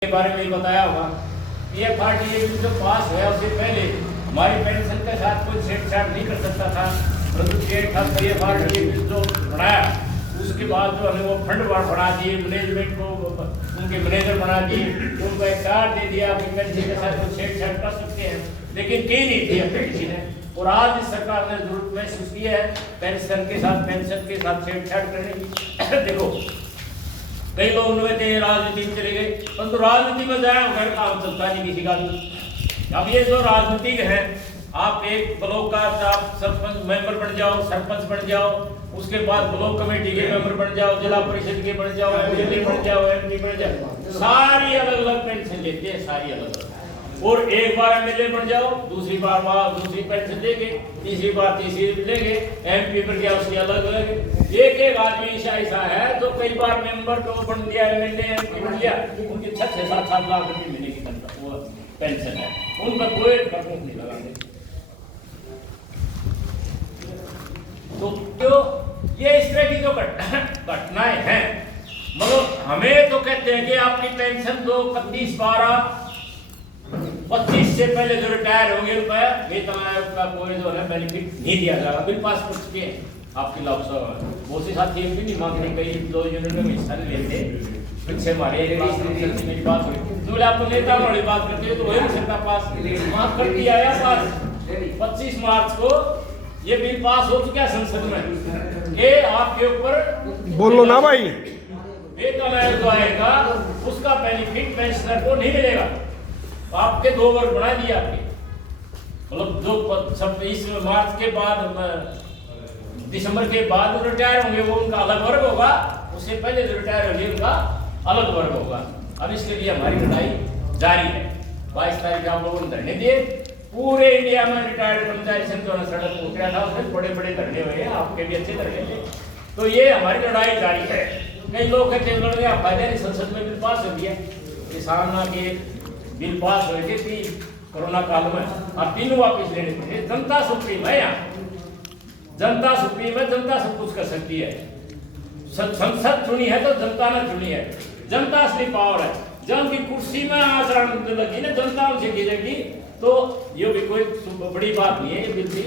के बारे में ही बताया होगा। ये पार्टी ये बिल जो पास हुआ उससे पहले हमारी पेंशन के साथ कोई छेड़छाड़ नहीं कर सकता था, परंतु ये पार्टी ये बिल जो बनाया उसके बाद जो हमें वो फंड बढ़ा दिए, मैनेजमेंट को उनके मैनेजर बना दिए, उनको एक कार्ड दे दिया कि पेंशन के साथ कोई छेड़छाड़ कर सकते हैं, लेकिन की नहीं थी अपने किसी ने। और आज इस सरकार ने जरूरत महसूस की है पेंशन के साथ छेड़छाड़ करने की। देखो कई लोग उन्होंने राजनीति में चले गए, परंतु राजनीति में जाए घर काम चलता नहीं किसी का भी। अब ये जो राजनीतिक है, आप एक ब्लॉक का आप सरपंच मेंबर बन जाओ, सरपंच बन जाओ, उसके बाद ब्लॉक कमेटी के मेंबर बन जाओ, जिला परिषद के बन जाओ, एमएलए बन जाओ, एमपी बन जाओ, सारी अलग अलग पेंशन लेते हैं, सारी अलग अलग। और एक बार एमएलए बन जाओ, दूसरी बार दूसरी पेंशन देंगे, तीसरी बार तीसरी लेंगे, एमपी बन गया उसकी अलग अलग। एक आदमी ऐसा है जो कई बार मेंबर को बन गया, एमएलए एमपी बन गया, उनकी 6 से 7 लाख रुपए महीने की वो पेंशन है, उन पर कोई फर्क नहीं लगाएंगे। तो ये इस तरह की जो घटनाएं हैं, मतलब हमें तो कहते हैं कि आपकी पेंशन तो 31/12/25 से पहले जो रिटायर होंगे रुपया वेतन आयोग का कोई जो है बेनिफिट नहीं दिया जाएगा। बिल पास कर चुके हैं आपकी लोकसभा में, बहुत से साथी भी नहीं मांग रहे, कई 2 यूनिट में हिस्सा नहीं लेते। पीछे हमारे मेरी बात हुई तो आपको नेता वाली बात करते हो तो वही नहीं सकता पास, माफ कर दिया है पास। 25 मार्च को ये बिल पास हो चुका है संसद में कि आपके ऊपर बोलो ना भाई, वेतन आयोग जो आएगा उसका बेनिफिट पेंशनर को नहीं मिलेगा। आपके 2 वर्ग बना दिए आपके, मतलब जो 26 मार्च के बाद दिसंबर के बाद रिटायर होंगे वो उनका अलग वर्ग होगा, उससे पहले जो रिटायर होंगे उनका अलग वर्ग होगा। अब इसके लिए हमारी लड़ाई जारी है। 22 तारीख आप लोगों ने धरने दिए, पूरे इंडिया में रिटायर्ड कर्मचारी संघ जो सड़क को उतरा था, उसमें बड़े बड़े धरने हुए हैं, आपके भी अच्छे धरने थे। तो ये हमारी लड़ाई जारी है। कई लोग कहते हैं लड़ गया फायदा नहीं, संसद में बिल पास हो गया, किसान के बिल पास हुए थे कोरोना काल में, अब तीनों वापिस लेने पड़े। जनता सुप्रीम है, यहाँ जनता सुप्रीम है, जनता सब कुछ कर सकती है। संसद चुनी है तो जनता ने चुनी है, जनता असली पावर है। जब उनकी कुर्सी में आचरण लगी ना, जनता उनसे गिरेगी, तो ये भी कोई बड़ी बात नहीं है, ये बिल भी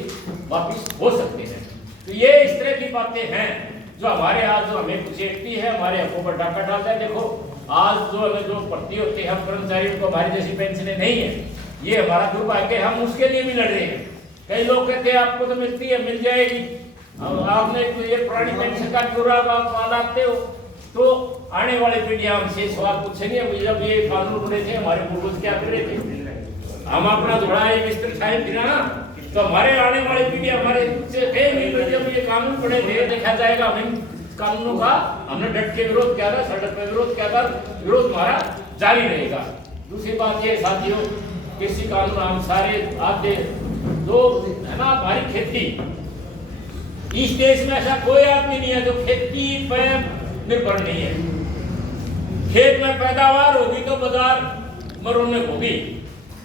वापिस हो सकते हैं। तो ये इस तरह की बातें हैं जो हमारे आज जो हमें कुचेटती है, हमारे हकों पर डाका डालता है। देखो आज जो भर्ती होते हैं हम कर्मचारियों को, हमारी जैसी पेंशनें नहीं है, ये हमारा दुर्भाग्य, हम उसके लिए भी लड़ रहे हैं। कई लोग कहते हैं आपको तो मिलती है, मिल जाएगी, आपने तो ये पुरानी पेंशन का पूरा लाते हो, तो आने वाली पीढ़ियां हमसे सवाल पूछेंगे जब ये कानून बने थे हमारे पूर्वज क्या कर रहे थे, हम अपना थोड़ा एक स्तर छाए फिरा ना, तो हमारे आने वाली पीढ़ी हमारे से जब ये कानून बने थे, देखा जाएगा हम कानूनों का हमने डट के विरोध किया था, सड़क पे विरोध किया था, विरोध हमारा जारी रहेगा। दूसरी बात ये साथियों, कृषि कानून हम सारे आते जो है ना, हमारी खेती, इस देश में ऐसा कोई आदमी नहीं है जो खेती पर निर्भर नहीं है। खेत में पैदावार होगी तो बाजार में रौनक होगी,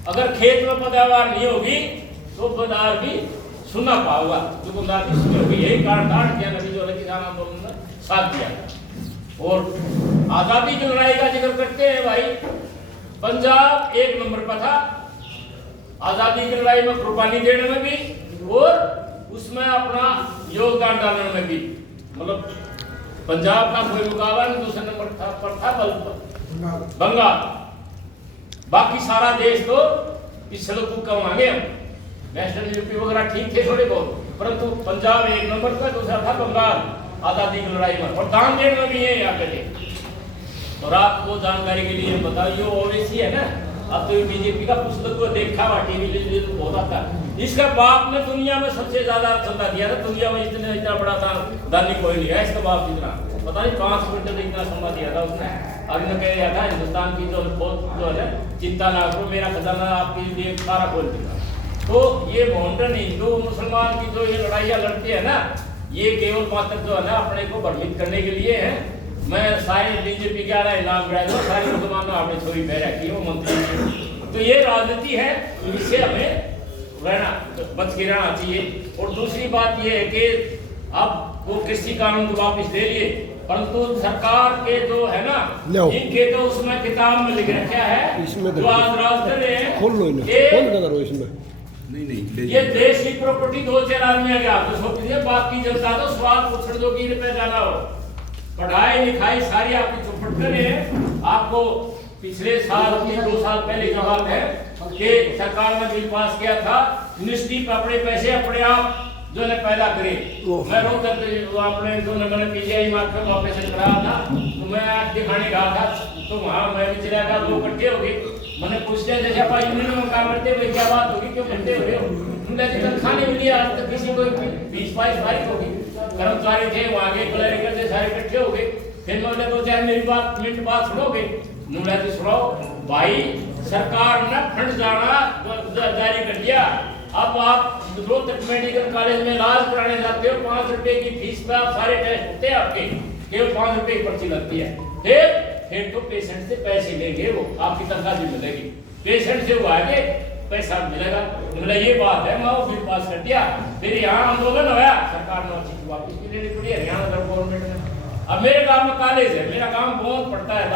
अगर खेत में पैदावार नहीं होगी तो बाजार भी सुना पाओगा, दुकानदार भी सुने होगी। यही कारण किया नबी जो किसान आंदोलन ने साथ दिया। और आजादी की लड़ाई का जिक्र करते हैं भाई, पंजाब 1 नंबर पर था आजादी की लड़ाई में, कुर्बानी देने में भी और उसमें अपना योगदान डालने में भी। मतलब पंजाब का कोई मुकाबला नहीं, दूसरे नंबर पर था बंगाल। बाकी सारा देश तो पिछले को कमाएंगे हम, नेशनल यूपी वगैरह ठीक थे थोड़े बहुत, परंतु पंजाब 1 नंबर पर, दूसरा था बंगाल आजादी की लड़ाई में, और दान देने में भी है यहाँ पे। और आपको जानकारी के लिए बताइए, ओवैसी है ना, अब तो बीजेपी का पुस्तक को देखा हुआ टीवी बहुत आता, इसका बाप ने दुनिया में सबसे ज्यादा चंदा दिया था, दुनिया में इतना बड़ा था दानी कोई नहीं है इसका बाप जितना, पता नहीं 5 क्विंटल इतना चंदा दिया था उसने। अभी ने कह दिया था हिंदुस्तान की जो बहुत जो है चिंता ना करो, मेरा खजाना आपके लिए सारा खोल देगा। तो ये मॉडर्न हिंदू मुसलमान की जो ये लड़ाइयाँ लड़ते हैं ना, ये केवल मात्र जो है ना अपने को भ्रमित करने के लिए है। मैं सारे बीजेपी के नाम गिरा दूँ, सारी मुसलमानों आपने छोरी बह रखी है मंत्री। तो ये राजनीति है, इससे हमें रहना बच के रहना चाहिए। और दूसरी बात ये है कि अब वो कृषि कानून को वापिस ले लिए, परंतु सरकार के जो है ना, लो। इनके तो उसमें किताब में लिख रखा है, इसमें जो आज राज कर रहे हैं खोल लो इन्हें, कि खोल के करो इसमें। नहीं ये देश की प्रॉपर्टी 2-4 आदमी के हाथ में सौंप दीजिए, बाकी जनता तो सवाल पूछ दो कि रुपए जाना हो। पढ़ाई लिखाई सारी आपकी चौपट करे है। आपको पिछले साल 2 साल पहले की बात है कि सरकार ने बिल पास किया था, यूनिवर्सिटी पे अपने पैसे अपने आप जो ने पैदा करे। मैं रोज अपने जो मैंने पीजीआई मार्केट में ऑपरेशन कराया था, तो मैं आज दिखाने गया था, तो वहाँ मैं भी चला गया, 2 इकट्ठे हो गए। मैंने पूछ लिया जैसे आप यूनियन में काम करते हुए क्या बात होगी, क्यों करते हुए हो? उनकी तनख्वाह नहीं मिली आज तक किसी को, 20-22 तारीख होगी। कर्मचारी थे वहाँ के, क्लरिकल थे, सारे इकट्ठे हो गए। फिर मैंने 2-4 मिनट बात सुनोगे, नुलाती सुनाओ भाई, सरकार ने फंड जारी कर दिया। अब आप रोहतक मेडिकल कॉलेज में इलाज कराने जाते हो, 5 रुपए की फीस पे आप सारे टेस्ट होते हैं आपके, केवल 5 रुपए की पर्ची लगती है। फिर तो पेशेंट से पैसे लेंगे, वो आपकी तनख्वाह भी मिलेगी, पेशेंट से वो आगे पैसा मिलेगा। मतलब ये बात है, मैं वो बिल पास कर दिया। फिर यहाँ आंदोलन होया, सरकार ने चीज वापस भी लेनी पड़ी हरियाणा गवर्नमेंट ने। अब मेरे गाँव में कॉलेज है, मेरा काम बहुत पड़ता है।